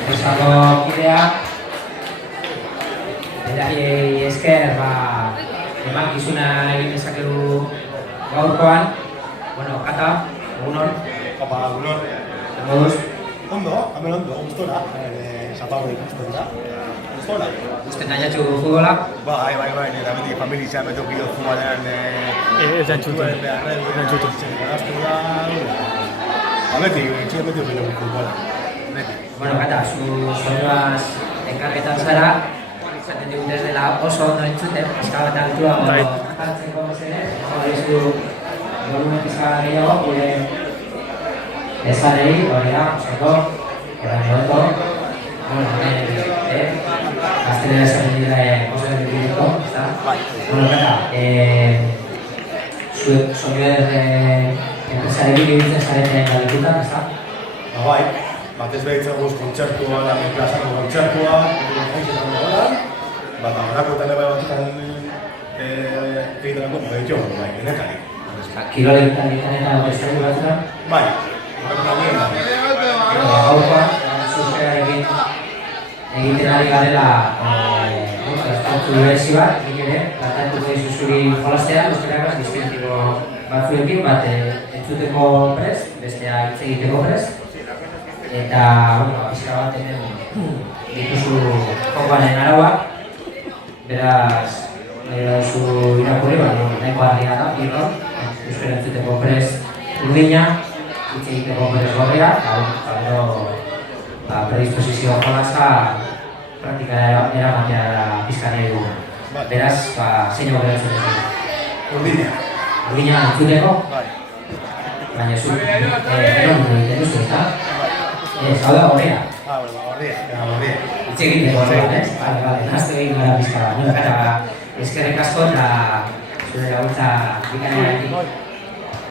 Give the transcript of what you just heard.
Enpresako kidea berari esker emankizuna egin dezakegu gaurkoan. Bueno, Kata, egunon. Opa, egunon. Moduz? Ondo, hemen ondo, gustora. Zapago ikusten da. Gustora. Gusten nahiatxu futbolak? Bai, eta beti familia betu gilo futbolean Ez da entzuten. Beti betu gilo futbolean. Bueno, Kata, zuaz enkarketan zara, izaten digut ez dela oso ondo entzuten, pizka bat altua jartzeko mesedez, horizu volumen pizka gehiago, gure ezarei, hori da, osoko, orain jodo, gaztelera esaten dira oso egiteko, ezta? Bueno, Kata, zuek soñoer enpresarekin ibiltzen zareten galikutan, ezta? Bai, batez behitzen guz kontzertua, plazako kontzertua, egiten golan, bat horako eta nebe batutan egiten dago, bai, denetari. Kiroletan eta beste batzutan? Bai, horreko nabien da. Gaurkoan, zuzkerarekin egiten ari garela esfortzu berezi bat, nik ere, planteatuko dizu zuri jolastean, euskarakaz, distintibo batzuekin, bat entzuteko prest, bestea hitz egiteko prest, eta, pizka bat hemen dituzu jokoaren arauak, beraz, zu irakurri, nahiko argia da, birron, euskara entzuteko prest urdina, hitz egiteko prest gorria, eta gero predisposizio jolazka praktikara eramatea pizka nahi dugu. Beraz, zein hau geratzen duzu? Urdina. Urdina entzuteko? Bai. Baina zu, eron egiten duzu, eta? Hau da gorria. Gorria. Hitz egiteko horrean, ez? Bale, nazte egin gara pizka bat. Eskerrik asko eta zure laguntza bikainarekin.